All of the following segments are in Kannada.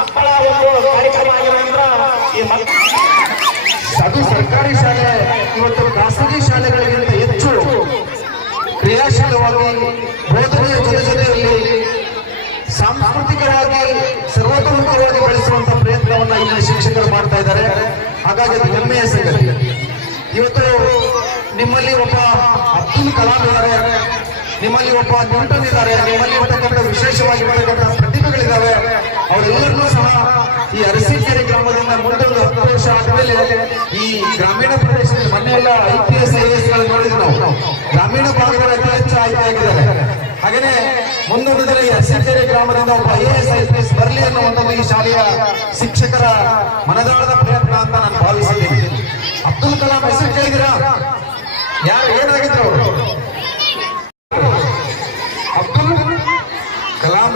ಮಕ್ಕಳ ಒಂದು ಕಾರ್ಯಕ್ರಮ ಆಗಿರೋದ್ರಿಂದ ಈ ಅದು ಸರ್ಕಾರಿ ಶಾಲೆ ಇವತ್ತು ಖಾಸಗಿ ಶಾಲೆಗಳಿಗಿಂತ ಹೆಚ್ಚು ಕ್ರಿಯಾಶೀಲವಾಗಿ ಬೋಧನೆಯ ಜೊತೆಯಲ್ಲಿ ಸಾಂಸ್ಕೃತಿಕವಾಗಿ ಸರ್ವತೋಮುಖವಾಗಿ ಬೆಳೆಸುವಂತಹ ಪ್ರಯತ್ನವನ್ನ ಇಲ್ಲಿ ಶಿಕ್ಷಕರು ಮಾಡ್ತಾ ಇದ್ದಾರೆ. ಹಾಗಾಗಿ ಅದು ಹೆಮ್ಮೆಯ ಸಂಗತಿ. ಇವತ್ತು ನಿಮ್ಮಲ್ಲಿ ಒಬ್ಬ ಅಬ್ದುಲ್ ಕಲಾಂ ಇದ್ದಾರೆ, ನಿಮ್ಮಲ್ಲಿ ಒಬ್ಬ ನ್ಯೂಟನ್ ಇದ್ದಾರೆ, ನಿಮ್ಮಲ್ಲಿ ಇರ್ತಕ್ಕಂಥ ವಿಶೇಷವಾಗಿರ್ತಕ್ಕಂಥ ಪ್ರತಿಭೆಗಳಿದ್ದಾವೆ. ಅವರೆಲ್ಲರಿಗೂ ಸಹ ಈ ಅರಸೀಕೆರೆ ಗ್ರಾಮದಿಂದ ಮುಂದೊಂದು 10 ವರ್ಷ ಆದಮೇಲೆ ಈ ಗ್ರಾಮೀಣ ಪ್ರದೇಶದಲ್ಲಿ ಮೊನ್ನೆಲ್ಲ IPS IAS ಗಳು ನೋಡಿದ್ವಿ ನಾವು. ಗ್ರಾಮೀಣ ಭಾಗದಲ್ಲಿ ಅತಿ ಹೆಚ್ಚು ಆಯ್ಕೆ ಆಗಿದ್ದಾರೆ. ಹಾಗೇನೆ ಮುಂದೊಂದು ದಿನ ಈ ಅರಸೀಕೆರೆ ಗ್ರಾಮದಿಂದ ಒಬ್ಬ IAS IPS ಬರಲಿ ಅನ್ನುವಂಥದ್ದು ಈ ಶಾಲೆಯ ಶಿಕ್ಷಕರ ಮನದಾಳದ ಪ್ರಯತ್ನ ಅಂತ ನಾನು ಭಾವಿಸಿದ್ದೀನಿ. ಅಬ್ದುಲ್ ಕಲಾಂ ಹೆಸರು ಕೇಳಿದಿರಾ? ಯಾರು ಏನಾಗಿದ್ರು ಅವರು? ಅಬ್ದುಲ್ ಕಲಾಂ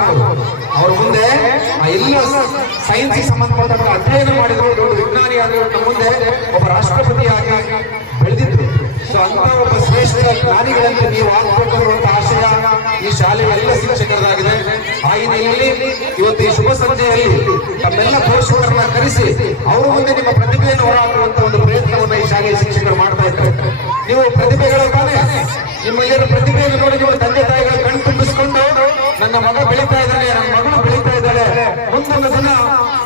ಅವ್ರ ಮುಂದೆ ಎಲ್ಲ ಸೈನ್ಸ್ ಸಂಬಂಧಪಟ್ಟ ಅಧ್ಯಯನ ಮಾಡಿದ್ರು, ದೊಡ್ಡ ವಿಜ್ಞಾನಿ ಆದರೂ ಮುಂದೆ ಒಬ್ಬ ರಾಷ್ಟ್ರಪತಿಯಾಗಿ ಬೆಳೆದಿದ್ರು. ಸೊ ಅಂತ ಒಬ್ಬ ಶ್ರೇಷ್ಠ ಜ್ಞಾನಿಗಳಂತೆ ನೀವು ಆಗಬೇಕನ್ನುವಂತ ಆಶಯ ಈ ಶಾಲೆಯ ಎಲ್ಲ ಶಿಕ್ಷಕರಾಗಿದೆ. ಆ ಹಿನ್ನೆಲೆಯಲ್ಲಿ ಇವತ್ತು ಈ ಶುಭ ಸಂಜೆಯಲ್ಲಿ ತಮ್ಮೆಲ್ಲ ಪೋಷಕರನ್ನ ಕರೆಸಿ ಅವರ ಮುಂದೆ ನಿಮ್ಮ ಪ್ರತಿಭೆಯನ್ನು ಹೊರಹಾಕುವಂತ ಒಂದು ಪ್ರಯತ್ನವನ್ನು ಈ ಶಾಲೆಯ ಶಿಕ್ಷಕರು ಮಾಡ್ತಾ ಇದ್ದಾರೆ. ನೀವು ಪ್ರತಿಭೆಗಳು ತಾನೇ, ನಿಮ್ಮ ಎಲ್ಲರ ಪ್ರತಿಭೆಯನ್ನು ನೋಡಿ ನಿಮ್ಮ ತಂದೆ ತಾಯಿಗಳ ಕಣ್ ತುಂಬಿಸಿಕೊಂಡು ನನ್ನ ಮಗ ಬೆಳೀತಾ ಇದ್ದಾನೆ, ನನ್ನ ಮಗಳು ಬೆಳೀತಾ ಇದ್ದಾಳೆ, ಮುಂದೊಂದು ದಿನ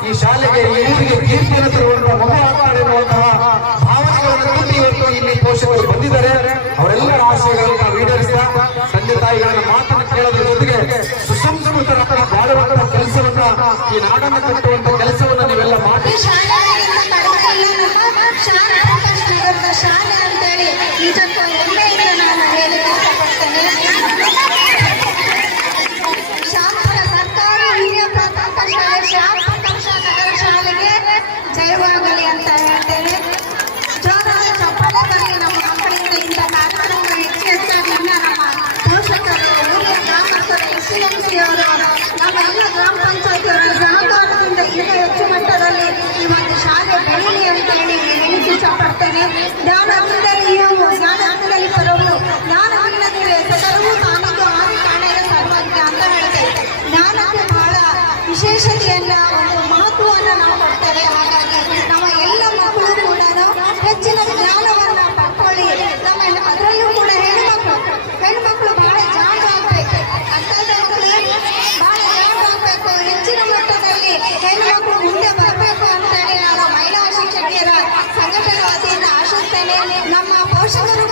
ಈ ಶಾಲೆಗೆ ಈ ಊರಿಗೆ ಕೀರ್ತಿಯನ್ನು ತರುವಂತಹ ಮಗು ಆಗ್ತಾರೆ ಎನ್ನುವಂತಹ ಭಾವನೆಗಳನ್ನು ತುಂಬಿ ಇವತ್ತು ಇಲ್ಲಿ ಪೋಷಕರು ಬಂದಿದ್ದಾರೆ. ಅವರೆಲ್ಲರ ಆಶಯಗಳನ್ನು ಈಡೇರಿಸಿದ ತಂದೆ ತಾಯಿಗಳ ಮಾತನ್ನು ಕೇಳೋದ್ರ ಜೊತೆಗೆ ಸುಸಂಸ್ಕೃತರಾಗಿ ಬಾಳುವಂತಹ ಕೆಲಸವನ್ನ, ಈ ನಾಡನ್ನು ಕಟ್ಟುವಂತ ಕೆಲಸವನ್ನ ನೀವೆಲ್ಲ ಮಾಡಿ ಶಾಲೆ ಅಂತೇಳಿ ನಿಜಕ್ಕೂ ಹೆಮ್ಮೆಯಿಂದ ನಾನು ಹೇಳಲಿಕ್ಕೆ ಇಷ್ಟಪಡ್ತೇನೆ. ಶಾಪುರ ಸರ್ಕಾರಿ ಹಿರಿಯ ಪ್ರಾಥಮಿಕ ಶಾಲೆ ಶ್ಯಾಮಪ್ರಕಾಶ ನಗರ ಶಾಲೆಗೆ ಜಯವಾಗಲಿ ಅಂತ ಹೇಳ್ತೇನೆ. ಜೋರಾದ ಚಪ್ಪಾಳೆ ಬರಲಿ ನಮ್ಮ ಮಕ್ಕಳಿಂದ. ಇಂಥ ಕಾರ್ಯಕ್ರಮ ಹೆಚ್ಚಾಗಿ ಇನ್ನ ನಮ್ಮ ಪೋಷಕರು, ಊರಿನ ಗ್ರಾಮಸ್ಥರು, SCMC ಅವರು, ನಮ್ಮ ಎಲ್ಲ ಗ್ರಾಮ ಪಂಚಾಯತಿಯವರ ಸಹಕಾರದಿಂದ ಇನ್ನೂ ಹೆಚ್ಚು ಮಟ್ಟದಲ್ಲಿ ಈ ಒಂದು ಶಾಲೆ ಬೆಳೀಲಿ ಅಂತ ಹೇಳಿ ಹೇಳಲಿಕ್ಕೆ ಇಷ್ಟಪಡ್ತೇನೆ. ಜ್ಞಾನದಲ್ಲಿ ಬರೋರು ಜ್ಞಾನವಿಲ್ಲದೆ ಸಕಲವೂ ತಾನಿಗೂ ಆದಿ ಕಾಣೆಯ ಸರ್ವಜ್ಞ ಅಂತ ಹೇಳ್ತೇವೆ. ಜ್ಞಾನಕ್ಕೆ ಬಹಳ ವಿಶೇಷತೆಯನ್ನ, ಒಂದು ಮಹತ್ವವನ್ನು ನಾವು ಕೊಡ್ತೇವೆ. ಹಾಗಾಗಿ ನಮ್ಮ ಎಲ್ಲ ಮಕ್ಕಳು ಕೂಡ ಹೆಚ್ಚಿನ ಜ್ಞಾನವನ್ನ ಪಡ್ಕೊಳ್ಳಿ. ನಮ್ಮ ಅದರಲ್ಲೂ ಕೂಡ ಹೆಣ್ಮಕ್ಳು ಬಹಳ ಜಾಣ ಆಗ್ಬೇಕು, ಅಂತಂದ್ರೆ ಬಹಳ ಜಾಣ ಆಗ್ಬೇಕು. ಹೆಚ್ಚಿನ ಮಟ್ಟದಲ್ಲಿ ಹೆಣ್ಮಕ್ಳು ಮುಂದೆ ಬರಬೇಕು ಅಂತೇಳಿ ನಾನು ಮಹಿಳಾ ಶಿಕ್ಷಕಿಯರ ಸಂಘಟನೆ ವತಿಯಿಂದ ಆಶಿಸ್ತೇನೆ. ನಮ್ಮ ಪೋಷಕರು